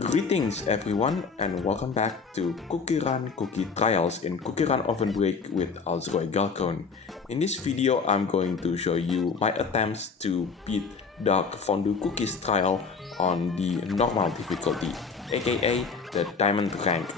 Greetings everyone and welcome back to CookieRun Cookie Trials in CookieRunOvenBreak with Alzroy Galcon. In this video, I'm going to show you my attempts to beat Darkfondue Cookies trial on the normal difficulty, aka the Diamondrank.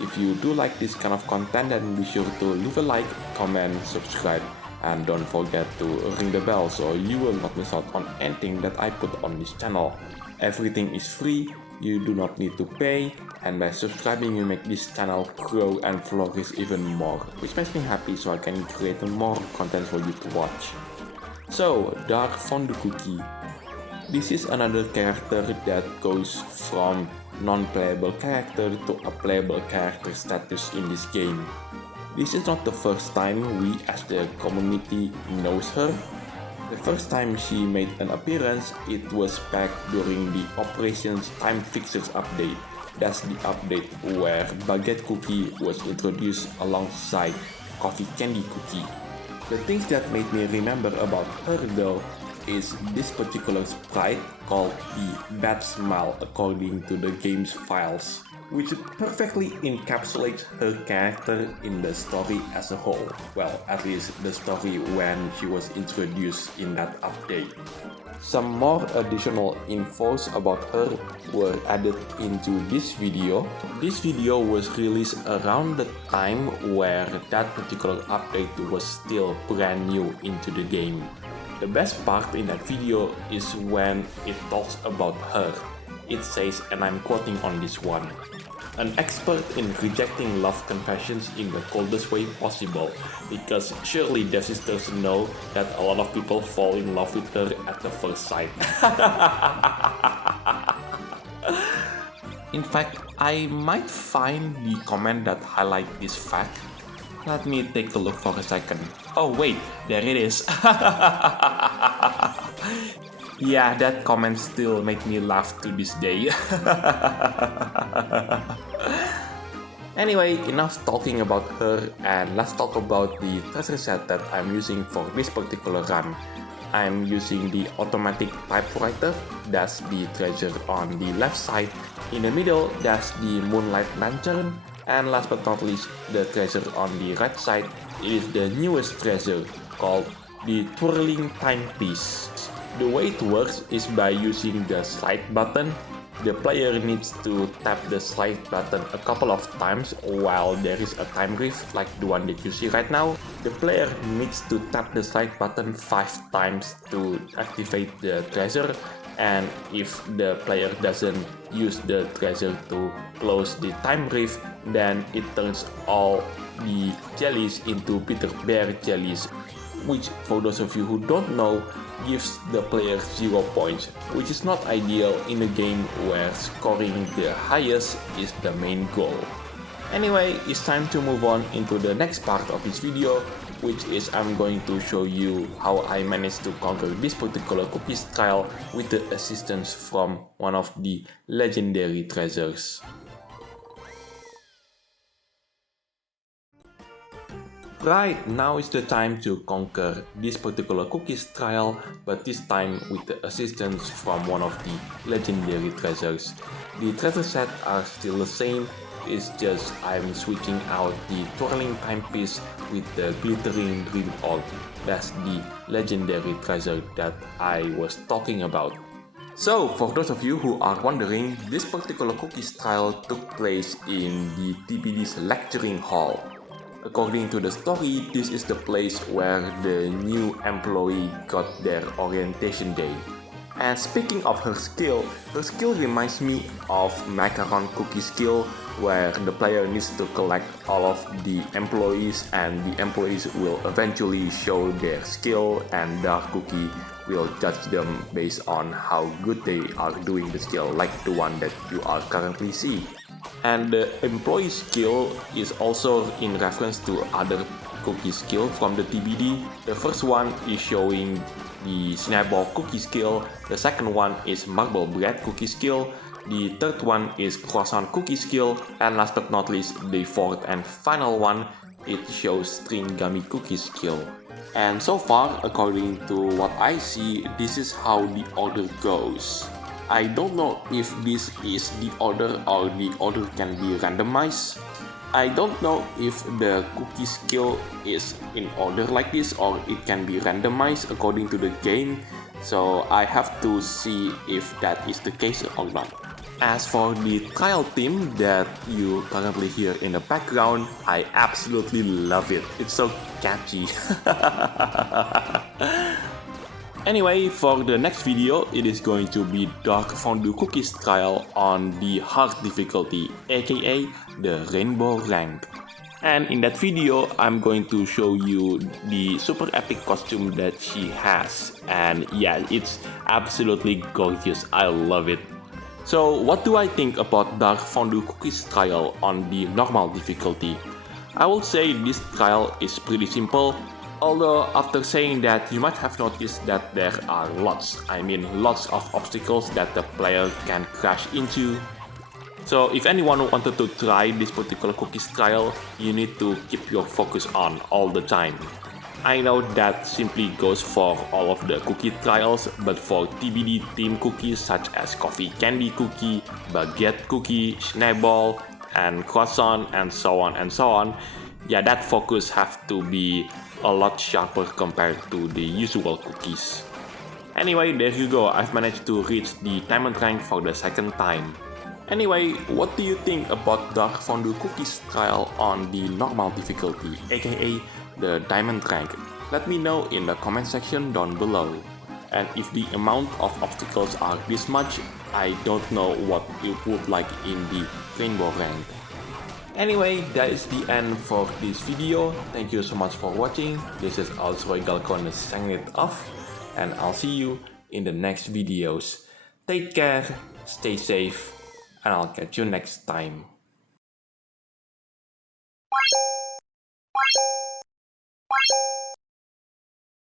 If you do like this kind of content, then be sure to leave a like, comment, subscribe, and don't forget to ring the bell so you will not miss out on anything that I put on this channel. Everything is free. You do not need to pay, and by subscribing you make this channel grow and flourish even more, which makes me happy so I can create more content for you to watch. So, Darkfondue Cookie. This is another character that goes from non-playable character to a playable character status in this game. This is not the first time we as the community knows her. The first time she made an appearance, it was back during the Operations Time Fixers update. That's the update where Baguette Cookie was introduced alongside Coffee Candy Cookie. The things that made me remember about her though is this particular sprite called the Bad Smile according to the game's files, which perfectly encapsulates her character in the story as a whole. Well, at least the story when she was introduced in that update. Some more additional infos about her were added into this video. This video was released around the time where that particular update was still brand new into the game. The best part in that video is when it talks about her. It says, and I'm quoting on this one, "An expert in rejecting love confessions in the coldest way possible, because surely Devsisters know that a lot of people fall in love with her at the first sight." In fact, I might find the comment that highlight this fact. Let me take a look for a second. Oh wait, there it is. Yeah, that comment still make me laugh to this day. Anyway, enough talking about her, and let's talk about the treasure set that I'm using for this particular run. I'm using the automatic typewriter, that's the treasure on the left side. In the middle, that's the moonlight lantern, and last but not least, the treasure on the right side is the newest treasure called the twirling timepiece. The way it works is by using the slide button. The player needs to tap the slide button a couple of times while there is a time rift like the one that you see right now. The player needs to tap the slide button 5 times to activate the treasure, and if the player doesn't use the treasure to close the time rift, then it turns all the jellies into bitter bear jellies, which for those of you who don't know, gives the player 0 points, which is not ideal in a game where scoring the highest is the main goal. Anyway, it's time to move on into the next part of this video, which is I'm going to show you how I managed to conquer this particular cookies trial with the assistance from one of the legendary treasures. Right, now is the time to conquer this particular cookies trial, but this time with the assistance from one of the legendary treasures. The treasure set are still the same, it's just I'm switching out the twirling timepiece with the glittering dream orb. That's the legendary treasure that I was talking about. So, for those of you who are wondering, this particular cookies trial took place in the TBD's lecturing hall. According to the story, this is the place where the new employee got their orientation day. And speaking of her skill reminds me of macaron cookie skill, where the player needs to collect all of the employees and the employees will eventually show their skill, and Dark Cookie will judge them based on how good they are doing the skill, like the one that you are currently seeing. And the employee skill is also in reference to other cookie skill from the TBD. The first one is showing the snowball cookie skill, the second one is marble bread cookie skill, the third one is croissant cookie skill, and last but not least, the fourth and final one, it shows string gummy cookie skill. And so far, according to what I see, this is how the order goes. I don't know if this is the order or the order can be randomized. I don't know if the cookie skill is in order like this or it can be randomized according to the game, so I have to see if that is the case or not. As for the trial theme that you currently hear in the background, I absolutely love it. It's so catchy. Anyway, for the next video, it is going to be Darkfondue Cookies trial on the hard difficulty, aka the Rainbow rank. And in that video, I'm going to show you the super epic costume that she has. And yeah, it's absolutely gorgeous. I love it. So what do I think about Darkfondue Cookies trial on the normal difficulty? I will say this trial is pretty simple. Although after saying that, you might have noticed that there are lots of obstacles that the player can crash into. So if anyone wanted to try this particular cookies trial, you need to keep your focus on all the time. I know that simply goes for all of the cookie trials, but for TBD themed cookies such as coffee candy cookie, baguette cookie, schneball, and croissant, and so on, yeah, that focus have to be a lot sharper compared to the usual cookies. Anyway, there you go, I've managed to reach the Diamondrank for the second time. Anyway, what do you think about Darkfondue Cookies trial on the normal difficulty, aka the Diamondrank? Let me know in the comment section down below. And if the amount of obstacles are this much, I don't know what it would like in the Rainbow rank. Anyway, that is the end for this video. Thank you so much for watching. This is Alzroy Galcon signing it off, and I'll see you in the next videos. Take care, stay safe, and I'll catch you next time.